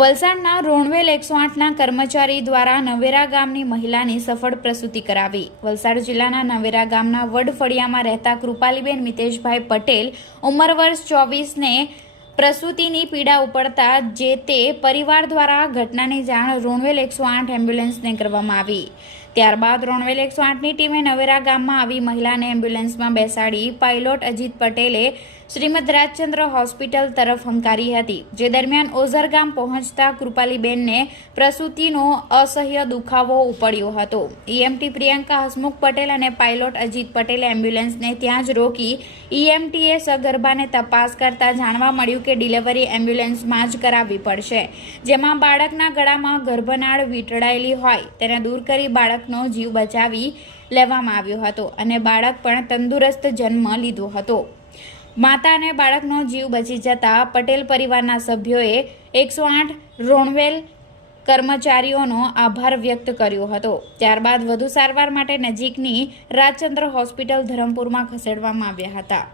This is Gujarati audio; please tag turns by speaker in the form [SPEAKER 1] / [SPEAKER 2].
[SPEAKER 1] વલસાડના રોણવેલ એકસો આઠના કર્મચારી દ્વારા નવેરા ગામની મહિલાની સફળ પ્રસૂતિ કરાવી. વલસાડ જિલ્લાના નવેરા ગામના વડફળિયામાં રહેતા કૃપાલીબેન મિતેશભાઈ પટેલ ઉંમર વર્ષ ચોવીસને પ્રસૂતિની પીડા ઉપડતા જે તે પરિવાર દ્વારા ઘટનાની જાણ રોણવેલ એકસો આઠ એમ્બ્યુલન્સને કરવામાં આવી. ત્યારબાદ રોણવેલ એકસો આઠની ટીમે નવેરા ગામમાં આવી મહિલાને એમ્બ્યુલન્સમાં બેસાડી પાયલોટ અજીત પટેલે શ્રીમદ રાજચંદ્ર હોસ્પિટલ તરફ હંકારી હતી, જે દરમિયાન ઓઝર ગામ પહોંચતા કૃપાલીબેનને પ્રસૂતિનો અસહ્ય દુખાવો ઉપડ્યો હતો. ઈએમટી પ્રિયંકા હસમુખ પટેલ અને પાયલોટ અજીત પટેલે એમ્બ્યુલન્સને ત્યાં જ રોકી ઈએમટીએ સગર્ભાને તપાસ કરતા જાણવા મળ્યું કે ડિલિવરી એમ્બ્યુલન્સમાં જ કરાવવી પડશે. જેમાં બાળકના ગળામાં ગર્ભનાળ વીંટળાયેલી હોય તેને દૂર કરી બાળકનો જીવ બચાવી લેવામાં આવ્યો હતો અને બાળક પણ તંદુરસ્ત જન્મ લીધો હતો. માતા અને બાળકનો જીવ બચી જતા પટેલ પરિવારના સભ્યોએ એકસો આઠ રોણવેલ કર્મચારીઓનો આભાર વ્યક્ત કર્યો હતો. ત્યારબાદ વધુ સારવાર માટે નજીકની રાજચંદ્ર હોસ્પિટલ ધરમપુરમાં ખસેડવામાં આવ્યા હતા.